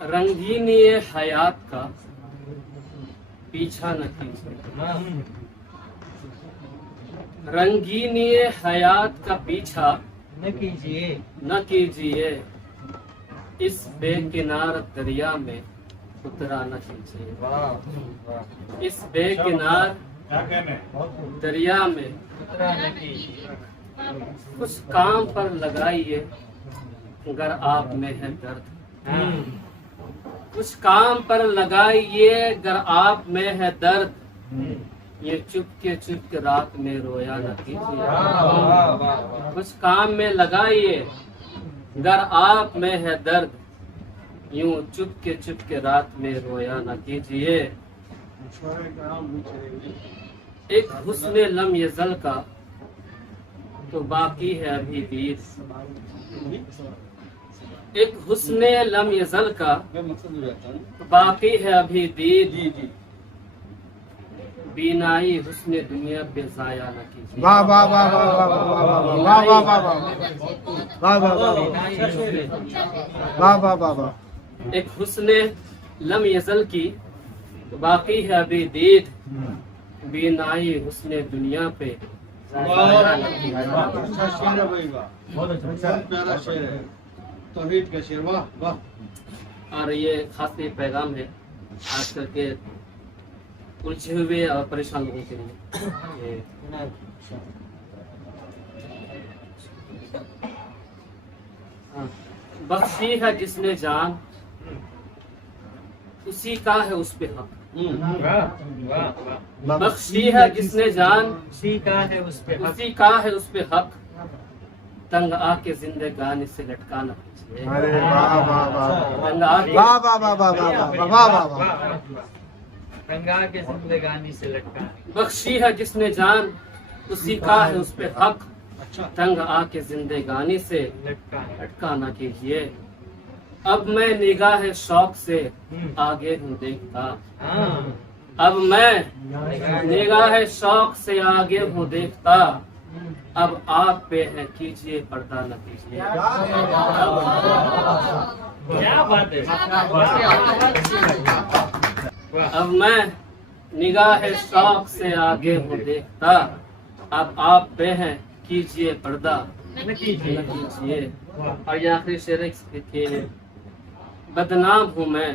रंगीनी हयात का पीछा न कीजिए, रंगीनी हयात का पीछा न कीजिए, इस बेकिनार दरिया में उतरा न कीजिए, इस बेकिनार दरिया में उतरा न कीजिए। कुछ काम पर लगाइए अगर आप में है दर्द, कुछ काम पर लगाइए अगर आप में है दर्द, ये चुपके रात में रोया न कीजिए। कुछ काम में लगाइए अगर आप में है दर्द, यूं चुपके रात में रोया न कीजिए। एक हुस्न लम यज़ल का तो बाकी है अभी दीद, एक हुस्न लम यज़ल का बाकी है अभी दीद, बीनाई हुस्न दुनिया पे ज़ाया न कीजिए। वाह वाह वाह वाह वाह वाह वाह वाह वाह वाह वाह वाह वाह। एक हुस्न लम यज़ल की तो बाकी है अभी दीद, बीनाई हुस्न दुनिया पे ज़ाया न कीजिए। अच्छा शेर है भाई, वाह, बहुत अच्छा प्यारा शेर है, तौहीद का शेर, वाह वाह। और ये खास ये पैगाम है आज कल के उलझे हुए और परेशान लोगों के लिए। बख्शी है जिसने जान, उसी का है उस पे हक। बख्शी है जिसने जान, उसी का है उस पे हक। उसी का है उस पे हक, तंग आके जिंदगानी से लटका न कीजिए। अरे वाह वाह वाह तंग आके वाह वाह वाह वाह वाह वाह वाह वाह। रंगा के जिंदगानी से लटका। बख्शी है जिसने जान, उसी का है उस पे हक, तंग आके जिंदगानी से लटका न कीजिए। अब मैं निगाह शौक से आगे हूँ देखता, अब मैं निगाह शौक से आगे हूँ देखता, अब आप पे है कीजिए पर्दा न कीजिए। क्या बात है। अब मैं निगाह शौक से आगे हूँ देखता, अब आप पे है कीजिए पर्दा न कीजिए। और ये आखिरी शेर के बदनाम हूँ मैं,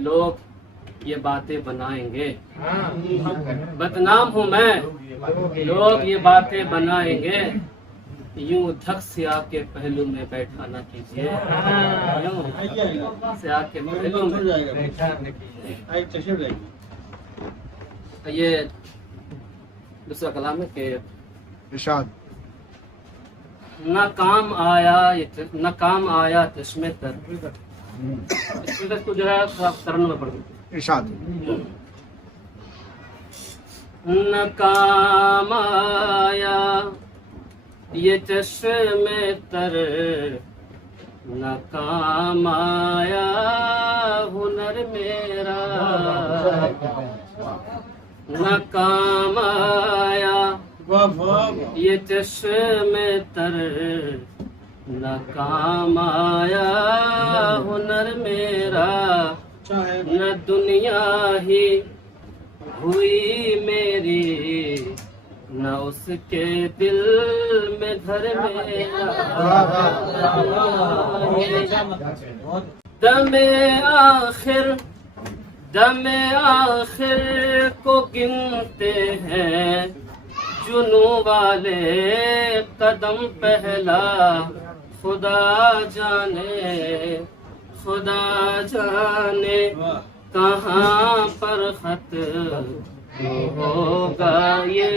लोग ये बातें बनाएंगे। बदनाम हूँ मैं, लोग ये बातें बनाएंगे, यूं धक से आके पहलू में बैठा ना कीजिए। यूं से आके पहलू में बैठा ना कीजिए। ये दूसरा कलाम है कि इरशाद। न काम आया चश्मे तर, इसमें तक तो जो है तरन में पड़ गई। इरशाद। न काम आया ये चश्मे तर, न काम आया हुनर मेरा, न काम आया ये चश्मे तर, न काम आया हुनर मेरा, न दुनिया ही हुई मेरी, न उसके दिल में घर मेरा। दमे आखिर को गिनते हैं जुनू वाले कदम पहला, खुदा जाने कहाँ पर खत होगा ये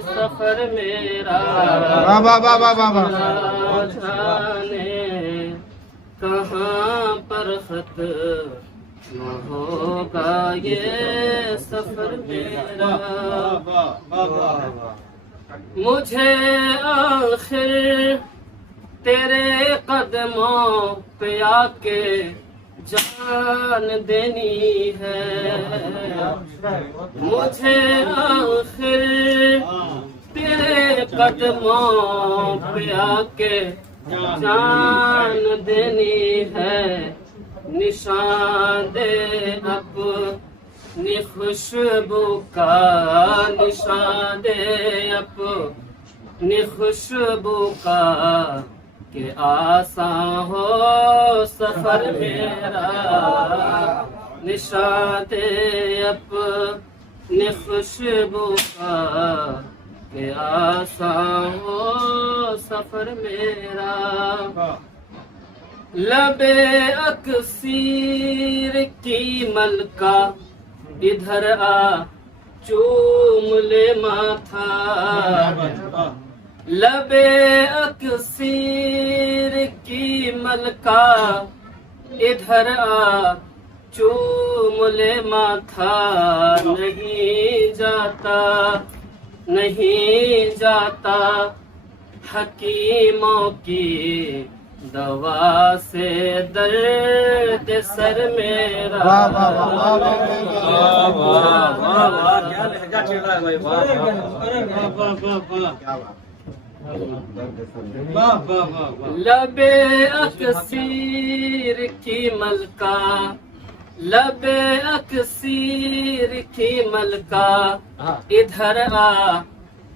सफर मेरा। वाह वाह वाह वाह वाह वाह। जाने कहाँ पर खत होगा ये सफर मेरा। मुझे आखिर तेरे कदमों पे आके जान देनी है, मुझे आखिर तेरे कदमों पे आके जान देनी है। निशान दे अपनी खुशबू का, निशान दे अपनी खुशबू का, कि आसान हो सफर मेरा। निशान दे अपनी खुशबू का, कि आसान हो सफर मेरा। लबे अक्सीर की मलका, इधर आ चूम ले माथा। लबे अक्सीर की मलका, इधर आ चूम ले माथा। नहीं जाता, नहीं जाता हकीमों की दवा से दर्द सर मेरा। वाह वाह वाह वाह वाह क्या लहजा चला है भाई, वाह वाह वाह वाह। लबे अक्सीर की मलका, लबे अक्सीर की मलका, इधर आ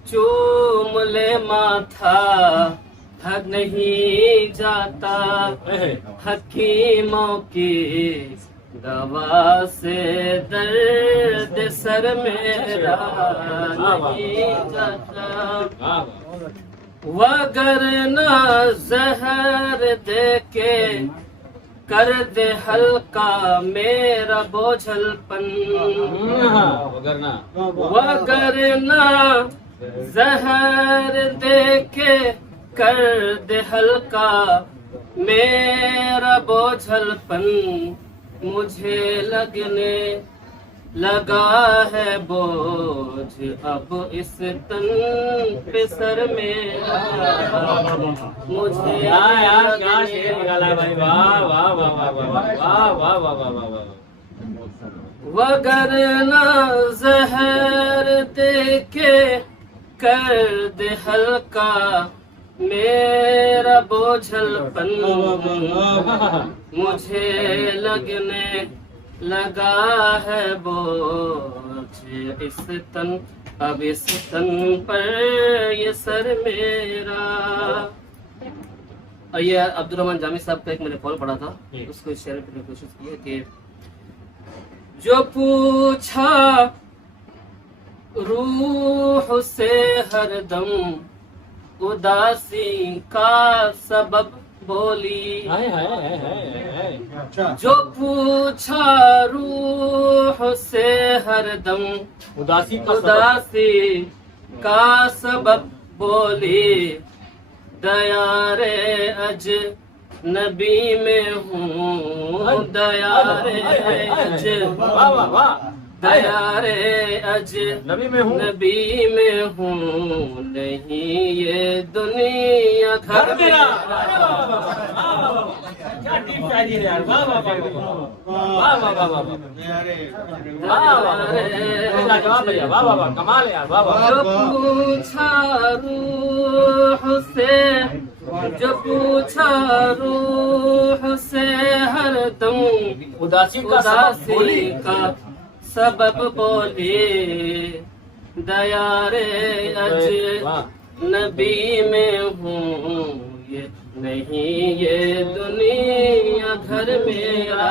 चूम ले माथा। थक नहीं जाता हकीमों की दवा से दर्द सर मेरा। नहीं जाता वगरना जहर दे के कर दे हल्का मेरा बोझलपन। वगरना जहर दे के कर दे हल्का मेरा बोझलपन। मुझे लगने लगा है बोझ अब इस तन पे सर मेरा। मुझे क्या शेर निकाला भाई, वाह वाह वाह वाह वाह वाह वाह वाह वाह वाह। वगरना जहर दे के कर दे हल्का मेरा बोझलपन। मुझे लगने लगा है बोझ इस तन, अब इस तन पर ये सर मेरा। और ये अब्दुल रहमान जामी साहब का एक मैंने कॉल पढ़ा था, उसको शेयर करने की कोशिश की है कि जो पूछा रूह से हरदम उदासी का सबब बोली। जो पूछा रूह से हरदम उदासी का सबब बोली। दया रे अज नबी में हूँ, दया रे अज, दया रे अज नबी में हूँ, नबी में हूँ, नहीं ये दुनिया घर मेरा। क्या टीम शायरी है यार, वाह वाह वाह वाह वाह वाह वाह वाह। जवाब भैया, वाह वाह वाह, कमाल है यार, वाह वाह। जो पूछा रूह से, जो पूछा रूह से हरदम उदासी का सबब बोले। दया रे अज नबी में हूँ, ये नहीं ये दुनिया घर मेरा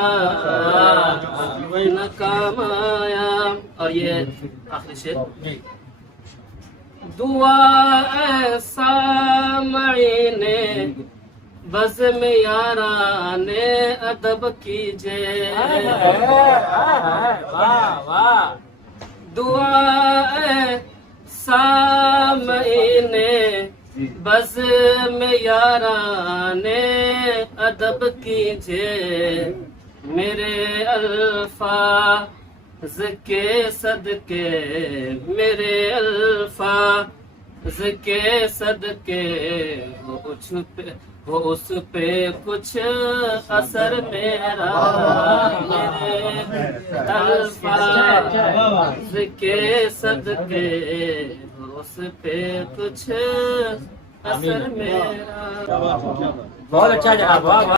न काम आया। और ये आखिरी शेर, दुआ ऐसा मईने बज़्म याराने अदब कीजिए। दुआ ऐसा मईने बज़्म याराने अदब कीजिए। मेरे अल्फाज़ के सदके, मेरे अल्फाज़ के सदके वो उस पे कुछ असर मेरा। मेरे अल्फाज़ के सदके उस पे कुछ असर मेरा। बहुत अच्छा जनाब, वाह वाह।